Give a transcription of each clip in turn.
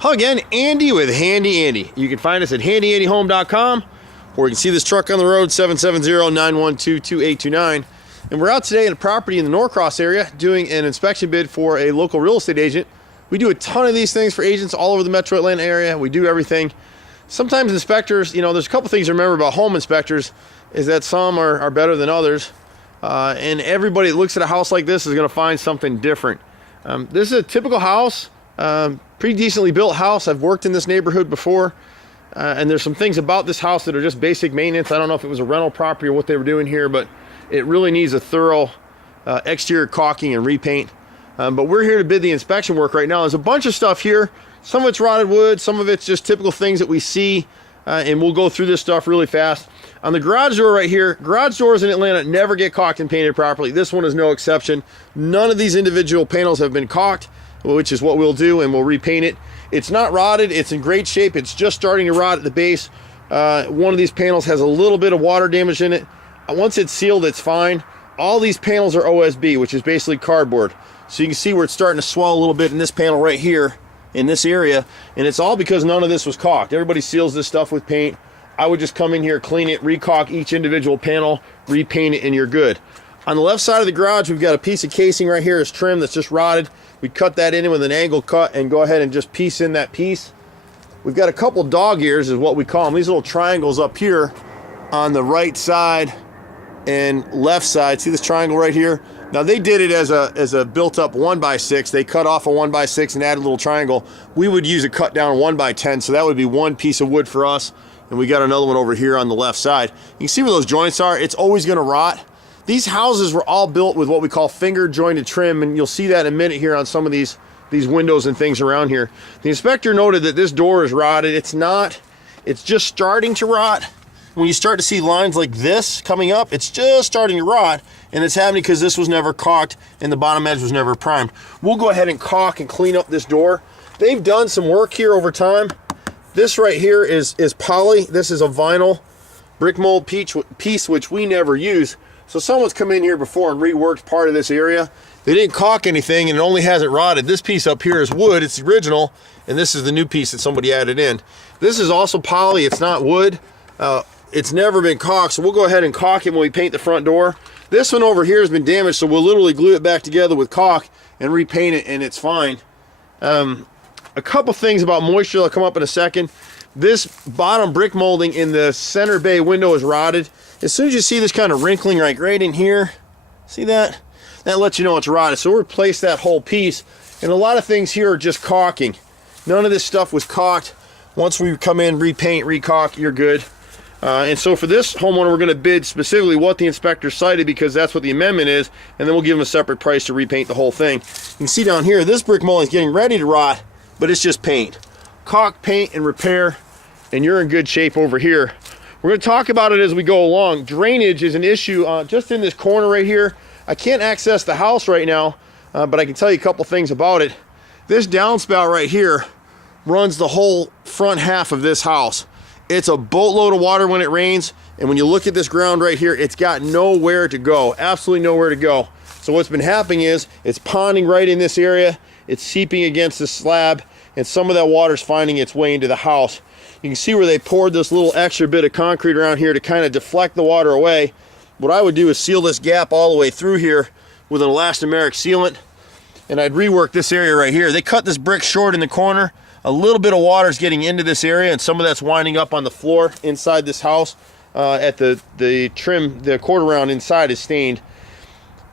Hello again, Andy with Handy Andy. You can find us at handyandyhome.com, or you can see this truck on the road, 770-912-2829. And we're out today in a property in the Norcross area doing an inspection bid for a local real estate agent. We do a ton of these things for agents all over the metro Atlanta area. We do everything. Sometimes inspectors, there's a couple things to remember about home inspectors, is that some are better than others. And everybody that looks at a house like this is going to find something different. This is a typical house. Pretty decently built house. I've worked in this neighborhood before, and there's some things about this house that are just basic maintenance. I don't know if it was a rental property or what they were doing here, but it really needs a thorough exterior caulking and repaint. But we're here to bid the inspection work right now. There's a bunch of stuff here. Some of it's rotted wood, some of it's just typical things that we see, and we'll go through this stuff really fast. On the garage door right here, garage doors in Atlanta never get caulked and painted properly. This one is no exception. None of these individual panels have been caulked, which is what we'll do, and we'll repaint it. It's not rotted, it's in great shape. It's just starting to rot at the base. One of these panels has a little bit of water damage in it. Once it's sealed, it's fine. All these panels are OSB, which is basically cardboard. So you can see where it's starting to swell a little bit in this panel right here, in this area, and it's all because none of this was caulked. Everybody seals this stuff with paint. I would just come in here, clean it, re-caulk each individual panel, repaint it, and you're good. On the left side of the garage, we've got a piece of casing right here, is trim, that's just rotted. We cut that in with an angle cut and go ahead and just piece in that piece. We've got a couple dog ears, is what we call them. These little triangles up here on the right side and left side. See this triangle right here? Now they did it as a built-up 1x6. They cut off a 1x6 and added a little triangle. We would use a cut down 1x10, so that would be one piece of wood for us. And we got another one over here on the left side. You can see where those joints are. It's always going to rot. These houses were all built with what we call finger jointed trim, and you'll see that in a minute here on some of these windows and things around here. The inspector noted that this door is rotted. It's not. It's just starting to rot. When you start to see lines like this coming up, it's just starting to rot, and it's happening because this was never caulked and the bottom edge was never primed. We'll go ahead and caulk and clean up this door. They've done some work here over time. This right here is poly. This is a vinyl brick mold piece, which we never use. So someone's come in here before and reworked part of this area. They didn't caulk anything, and it only hasn't rotted. This piece up here is wood. It's the original, and this is the new piece that somebody added in. This is also poly. It's not wood. It's never been caulked, so we'll go ahead and caulk it when we paint the front door. This one over here has been damaged, so we'll literally glue it back together with caulk and repaint it, and it's fine. A couple things about moisture that'll come up in a second. This bottom brick molding in the center bay window is rotted. As soon as you see this kind of wrinkling right in here, see that? That lets you know it's rotted. So we'll replace that whole piece. And a lot of things here are just caulking. None of this stuff was caulked. Once we come in, repaint, recaulk, you're good. And so for this homeowner, we're going to bid specifically what the inspector cited, because that's what the amendment is, and then we'll give them a separate price to repaint the whole thing. You can see down here, this brick molding is getting ready to rot, but it's just paint. Caulk, paint, and repair, and you're in good shape over here. We're going to talk about it as we go along. Drainage is an issue just in this corner right here. I can't access the house right now, but I can tell you a couple things about it. This downspout right here runs the whole front half of this house. It's a boatload of water when it rains, and when you look at this ground right here, it's got nowhere to go, absolutely nowhere to go. So what's been happening is it's ponding right in this area, it's seeping against the slab, and some of that water's finding its way into the house. You can see where they poured this little extra bit of concrete around here to kind of deflect the water away. What I would do is seal this gap all the way through here with an elastomeric sealant, and I'd rework this area right here. They cut this brick short in the corner. A little bit of water is getting into this area, and some of that's winding up on the floor inside this house. At the trim, the quarter round inside is stained.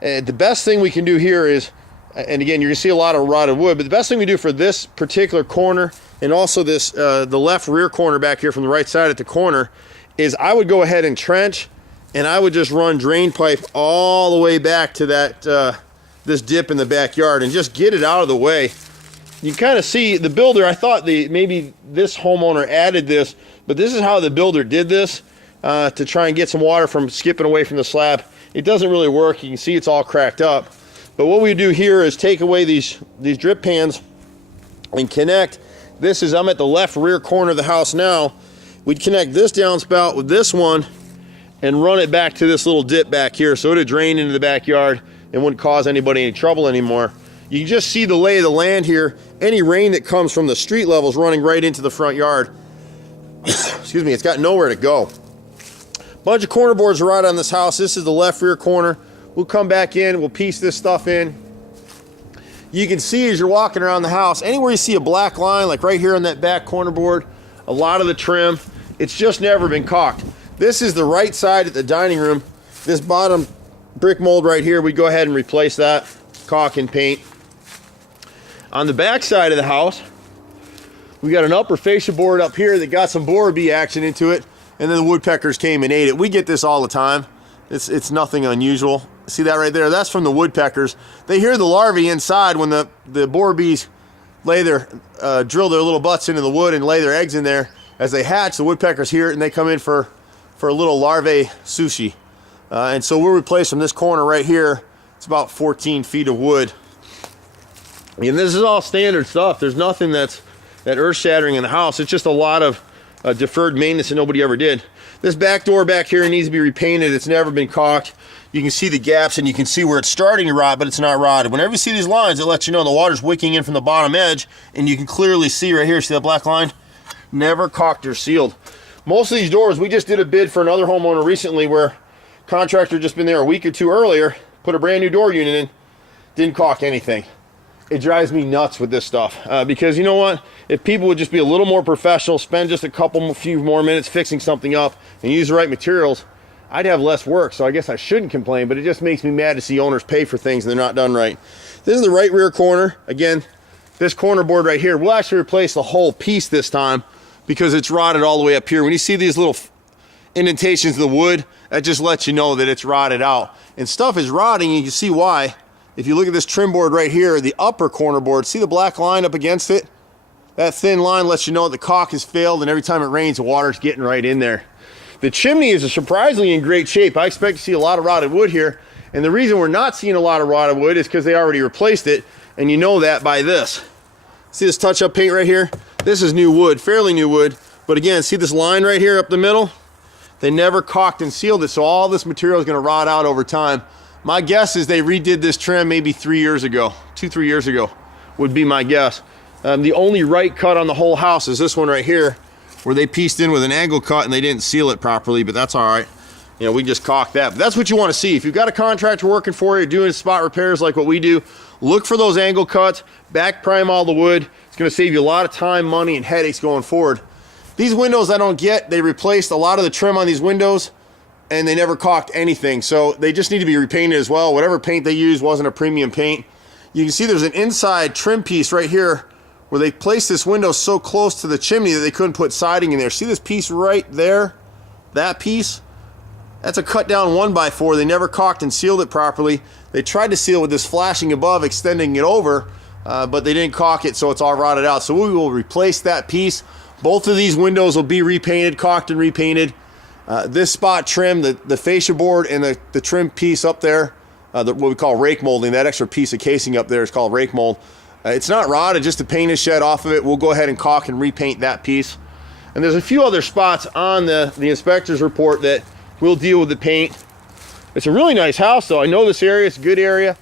The best thing we can do here is, and again, you're gonna see a lot of rotted wood, but the best thing we do for this particular corner, and also this the left rear corner back here from the right side at the corner, is I would go ahead and trench, and I would just run drain pipe all the way back to that this dip in the backyard and just get it out of the way. You kind of see the builder, I thought maybe this homeowner added this, but this is how the builder did this to try and get some water from skipping away from the slab. It doesn't really work. You can see it's all cracked up. But what we do here is take away these drip pans and connect. I'm at the left rear corner of the house now. We'd connect this downspout with this one and run it back to this little dip back here, so it'd drain into the backyard and wouldn't cause anybody any trouble anymore. You can just see the lay of the land here. Any rain that comes from the street level is running right into the front yard. Excuse me, it's got nowhere to go. Bunch of corner boards right on this house. This is the left rear corner. We'll come back in, we'll piece this stuff in. You can see as you're walking around the house, anywhere you see a black line, like right here on that back corner board, a lot of the trim, it's just never been caulked. This is the right side at the dining room. This bottom brick mold right here, we go ahead and replace that, caulk and paint. On the back side of the house, we got an upper fascia board up here that got some borer bee action into it, and then the woodpeckers came and ate it. We get this all the time. It's nothing unusual. See that right there? That's from the woodpeckers. They hear the larvae inside when the borer bees lay their, drill their little butts into the wood and lay their eggs in there. As they hatch, the woodpeckers hear it and they come in for a little larvae sushi. And so we'll replace from this corner right here. It's about 14 feet of wood. And this is all standard stuff. There's nothing that earth-shattering in the house. It's just a lot of deferred maintenance that nobody ever did. This back door back here needs to be repainted. It's never been caulked. You can see the gaps and you can see where it's starting to rot, but it's not rotted. Whenever you see these lines, it lets you know the water's wicking in from the bottom edge, and you can clearly see right here, see that black line? Never caulked or sealed. Most of these doors, we just did a bid for another homeowner recently where contractor just been there a week or two earlier, put a brand new door unit in, didn't caulk anything. It drives me nuts with this stuff because you know what? If people would just be a little more professional, spend just a few more minutes fixing something up and use the right materials, I'd have less work. So I guess I shouldn't complain, but it just makes me mad to see owners pay for things and they're not done right. This is the right rear corner. Again, this corner board right here, we'll actually replace the whole piece this time because it's rotted all the way up here. When you see these little indentations of the wood, that just lets you know that it's rotted out. And stuff is rotting, and you can see why. If you look at this trim board right here, the upper corner board, see the black line up against it? That thin line lets you know the caulk has failed, and every time it rains, the water's getting right in there. The chimney is surprisingly in great shape. I expect to see a lot of rotted wood here, and the reason we're not seeing a lot of rotted wood is because they already replaced it, and you know that by this. See this touch-up paint right here? This is new wood, fairly new wood, but again, see this line right here up the middle? They never caulked and sealed it, so all this material is going to rot out over time. My guess is they redid this trim maybe 3 years ago, 2-3 years ago would be my guess. The only right cut on the whole house is this one right here, where they pieced in with an angle cut and they didn't seal it properly, but that's all right. You know, we just caulked that. But that's what you want to see. If you've got a contractor working for you, doing spot repairs like what we do, look for those angle cuts, back prime all the wood. It's going to save you a lot of time, money, and headaches going forward. These windows I don't get, they replaced a lot of the trim on these windows and they never caulked anything. So they just need to be repainted as well. Whatever paint they used wasn't a premium paint. You can see there's an inside trim piece right here where they placed this window so close to the chimney that they couldn't put siding in there. See this piece right there? That piece? That's a cut down 1x4. They never caulked and sealed it properly. They tried to seal with this flashing above, extending it over, but they didn't caulk it, so it's all rotted out. So we will replace that piece. Both of these windows will be repainted, caulked and repainted. This spot trim, the fascia board and the trim piece up there, what we call rake molding, that extra piece of casing up there is called rake mold. It's not rotted, just the paint is shed off of it. We'll go ahead and caulk and repaint that piece. And there's a few other spots on the inspector's report that we'll deal with the paint. It's a really nice house though. I know this area, it's a good area.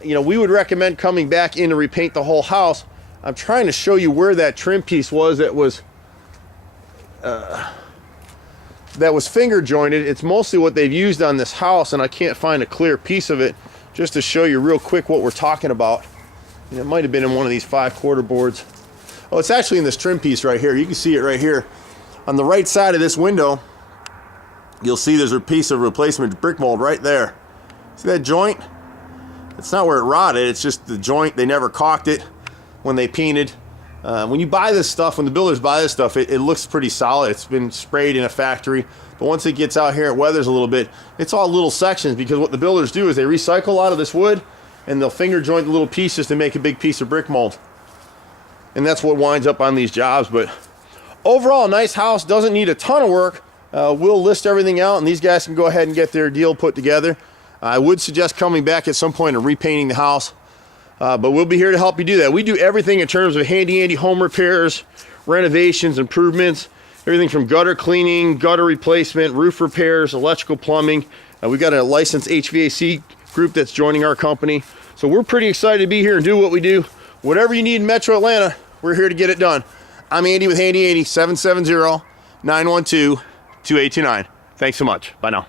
You know, we would recommend coming back in to repaint the whole house. I'm trying to show you where that trim piece was that was finger jointed. It's mostly what they've used on this house, and I can't find a clear piece of it. Just to show you real quick what we're talking about. And it might have been in one of these 5/4 boards. Oh, it's actually in this trim piece right here. You can see it right here. On the right side of this window, you'll see there's a piece of replacement brick mold right there. See that joint? It's not where it rotted, it's just the joint. They never caulked it when they painted. When you buy this stuff, when the builders buy this stuff, it looks pretty solid. It's been sprayed in a factory, but once it gets out here, it weathers a little bit. It's all little sections because what the builders do is they recycle a lot of this wood and they'll finger joint the little pieces to make a big piece of brick mold. And that's what winds up on these jobs. But overall, a nice house, doesn't need a ton of work. We'll list everything out and these guys can go ahead and get their deal put together. I would suggest coming back at some point and repainting the house. But we'll be here to help you do that. We do everything in terms of handy home repairs, renovations, improvements, everything from gutter cleaning, gutter replacement, roof repairs, electrical plumbing. We've got a licensed HVAC group that's joining our company. So we're pretty excited to be here and do what we do. Whatever you need in Metro Atlanta, we're here to get it done. I'm Andy with Handy 80, 770-912-2829. Thanks so much. Bye now.